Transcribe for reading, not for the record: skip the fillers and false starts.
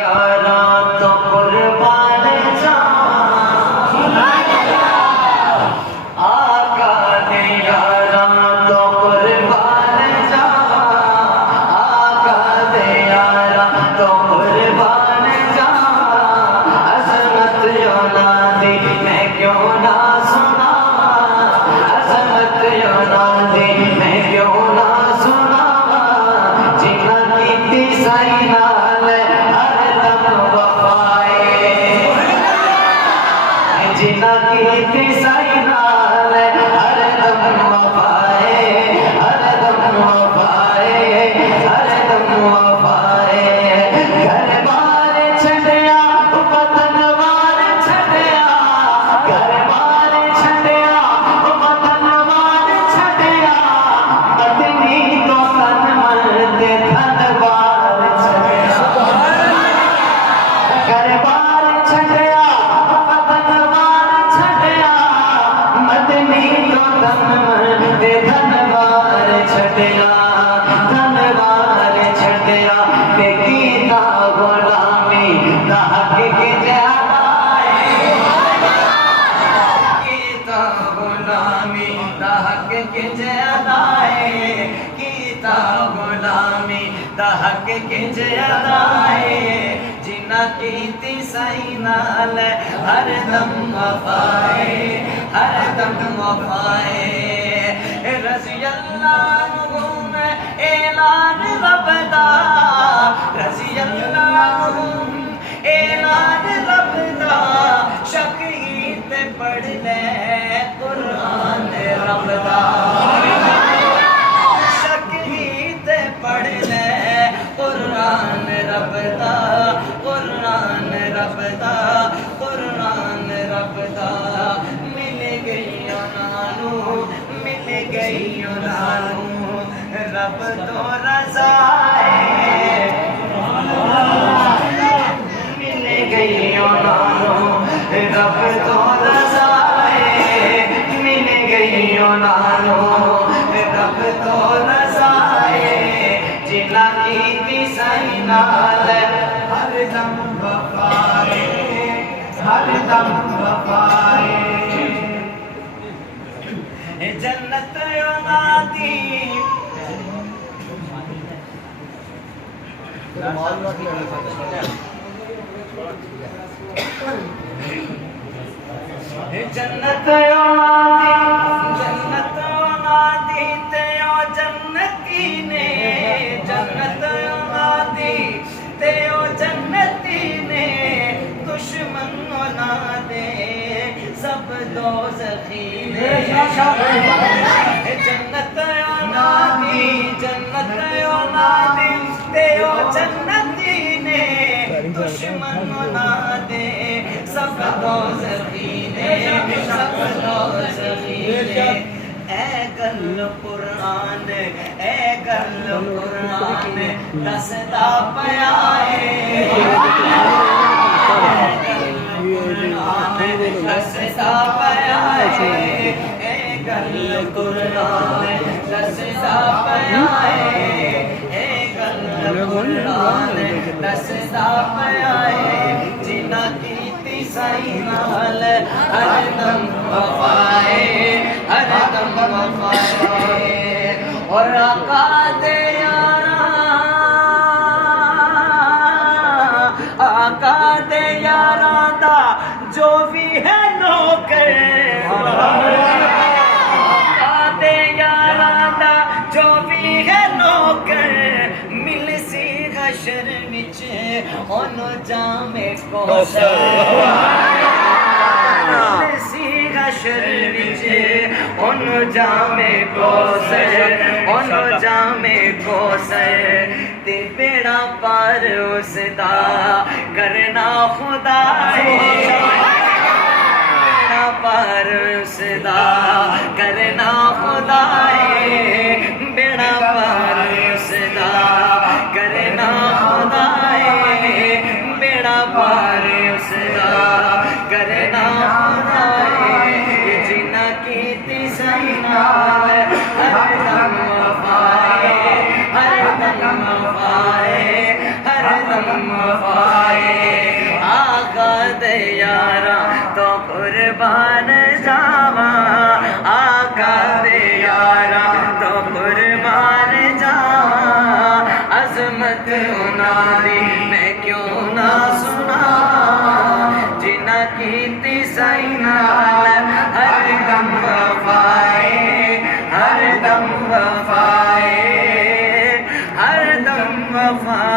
یارا تو قربان جان آقا نے یارا تو قربان جان آقا نے یارا تو قربان جان عظمت یونانی میں کیوں نہ سنا عظمت یونانی میں کیوں نہ سنا جنہ کی سائنا جنہ کی سائنال ہر دم وفائے ہر دم وفائے ہر دم وفائے گھر بار چھڑیا وطن بار چھڑیا گھر بار چھڑیا وطن بار چھڑیا مدنی تو تن مرد دھن بار چھڑیا گھر بار چھڑیا دھنوار چھڑیا دھنوار چھڑیا کیتا غلامی دا حق کی جادائے کیتا غلامی دا حق کی جادائے کیتا غلامی دا حق کی جادائے جنہ کیتی سائنال ہر دم وفائے ہر دم وفائے رضی اللہ عنہم اعلان رب دا رضی اللہ عنہم اعلان رب دا شقیت پڑھ لے قرآن رب دا شقیت پڑھ لے قرآن رب دا قرآن رب دا قرآن رب دا مل گئی انانو مل گئی انانو رب تو رضا ہے مل گئی انانو رب تو رضا ہے مل گئی انانو رب تو رضا ہے جنہ کی سائنال ہر دم وفائے ہر دم وفائے جنت ینادی جنت ینادی جنت ینادی تیو جنتی نے جنت ینادی تیو جنتی نے دشمن نہ دے سب دوزخی نے جنت ینادی جنت ینادی تیو جنتی نے دشمن نہ دے سب دوزخی نے سب دوزخی نے اے گل قرآن اے گل قرآن دستا پیا ہے دستا پیا ہے اے گل قرآن دستا پیا ہے اے گل قرآن دستا پیا ہے جنہ کیتی سائنال ہر دم وفائے ہر دم وفائے اور آقا دے یارا آقا دے یارا دا جو بھی ہے نوکر آقا دے یارا دا جو بھی ہے نوکر مل سی حشر وچ اونو جامے کوثر مل سی حشر وچ اونو جامے کوثر اونو جامے کوثر تے بیڑا پار اس دا کرنا خدا ہے بیڑا پار اس دا کرنا خدا ہے بیڑا پار اس دا کرنا خدا ہے بیڑا پار اس دا کرنا خدا ہے جنہ کیتی سائنال ہر دم وفائے ہر دم وفائے ہر دم وفائے دے یاراں تو قربان جاواں آقا دے یاراں تو قربان جاواں عظمت انہاں دی میں کیوں نہ سناواں جنہاں کیتی سائیں نال ہر دم وفائے ہر دم وفائے ہر دم وفائے